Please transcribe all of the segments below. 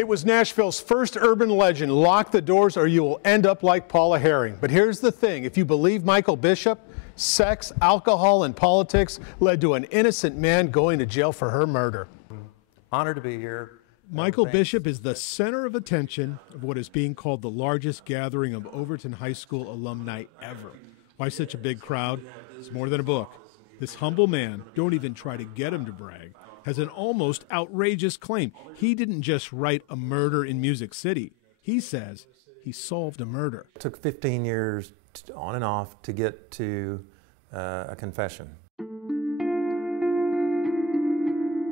It was Nashville's first urban legend. Lock the doors or you will end up like Paula Herring. But here's the thing. If you believe Michael Bishop, sex, alcohol, and politics led to an innocent man going to jail for her murder. Honored to be here. Michael Bishop is the center of attention of what is being called the largest gathering of Overton High School alumni ever. Why such a big crowd? It's more than a book. This humble man, don't even try to get him to brag, has an almost outrageous claim. He didn't just write a murder in Music City. He says he solved a murder. It took 15 years on and off to get to a confession.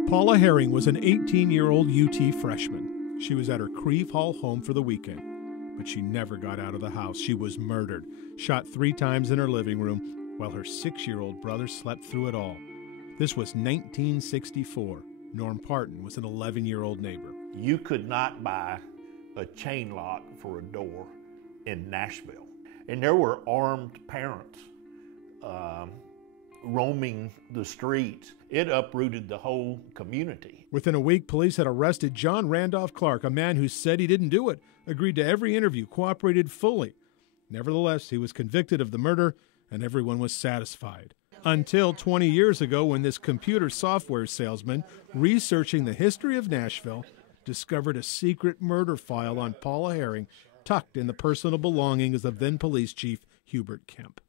Paula Herring was an 18-year-old UT freshman. She was at her Creve Hall home for the weekend, but she never got out of the house. She was murdered, shot 3 times in her living room, while her 6-year-old brother slept through it all. This was 1964. Norm Parton was an 11-year-old neighbor. You could not buy a chain lock for a door in Nashville. And there were armed parents roaming the streets. It uprooted the whole community. Within a week, police had arrested John Randolph Clark, a man who said he didn't do it, agreed to every interview, cooperated fully. Nevertheless, he was convicted of the murder, and everyone was satisfied. Until 20 years ago, when this computer software salesman, researching the history of Nashville, discovered a secret murder file on Paula Herring tucked in the personal belongings of then police chief Hubert Kemp.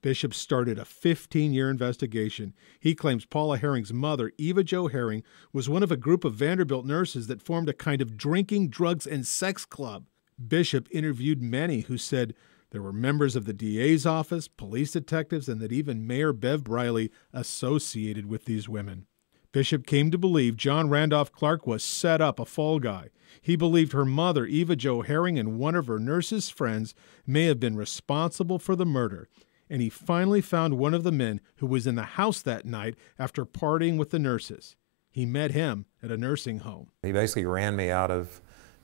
Bishop started a 15-year investigation. He claims Paula Herring's mother, Eva Jo Herring, was one of a group of Vanderbilt nurses that formed a kind of drinking, drugs, and sex club. Bishop interviewed many who said there were members of the DA's office, police detectives, and that even Mayor Bev Briley associated with these women. Bishop came to believe John Randolph Clark was set up, a fall guy. He believed her mother, Eva Jo Herring, and one of her nurse's friends may have been responsible for the murder. And he finally found one of the men who was in the house that night after partying with the nurses. He met him at a nursing home. He basically ran me out of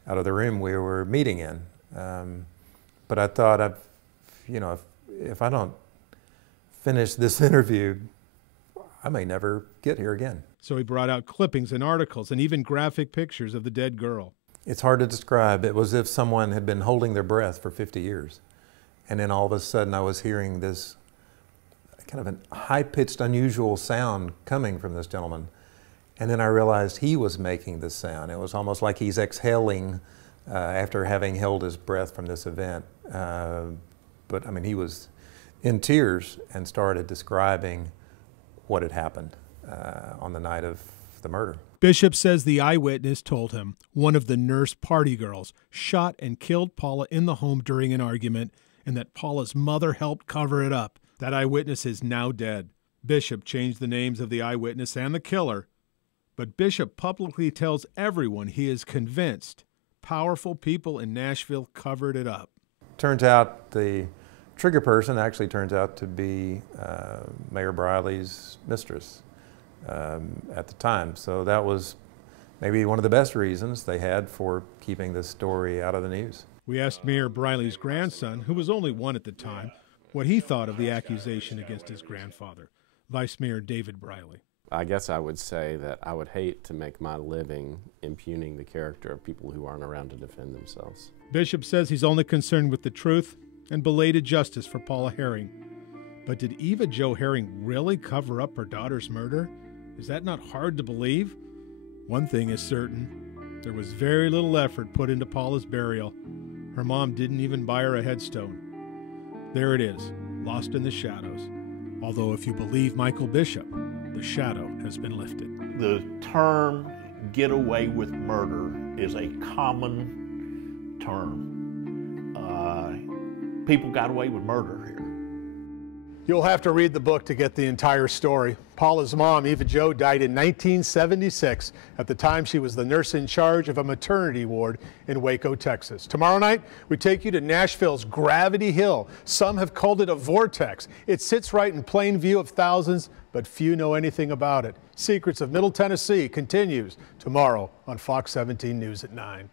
the room we were meeting in. But I thought, if I don't finish this interview, I may never get here again. So he brought out clippings and articles and even graphic pictures of the dead girl. It's hard to describe. It was as if someone had been holding their breath for 50 years. And then all of a sudden I was hearing this kind of a high-pitched, unusual sound coming from this gentleman. And then I realized he was making this sound. It was almost like he's exhaling after having held his breath from this event. But I mean, he was in tears and started describing what had happened on the night of the murder. Bishop says the eyewitness told him one of the nurse party girls shot and killed Paula in the home during an argument, and that Paula's mother helped cover it up. That eyewitness is now dead. Bishop changed the names of the eyewitness and the killer, but Bishop publicly tells everyone he is convinced powerful people in Nashville covered it up. Turns out the trigger person actually turns out to be Mayor Briley's mistress at the time. So that was maybe one of the best reasons they had for keeping this story out of the news. We asked Mayor Briley's grandson, who was only 1 at the time, what he thought of the accusation against his grandfather, Vice Mayor David Briley. I guess I would say that I would hate to make my living impugning the character of people who aren't around to defend themselves. Bishop says he's only concerned with the truth and belated justice for Paula Herring. But did Eva Jo Herring really cover up her daughter's murder? Is that not hard to believe? One thing is certain. There was very little effort put into Paula's burial. Her mom didn't even buy her a headstone. There it is, lost in the shadows. Although if you believe Michael Bishop, the shadow has been lifted. The term get away with murder is a common term. People got away with murder here. You'll have to read the book to get the entire story. Paula's mom, Eva Jo, died in 1976. At the time, she was the nurse in charge of a maternity ward in Waco, Texas. Tomorrow night, we take you to Nashville's Gravity Hill. Some have called it a vortex. It sits right in plain view of thousands, but few know anything about it. Secrets of Middle Tennessee continues tomorrow on Fox 17 News at 9.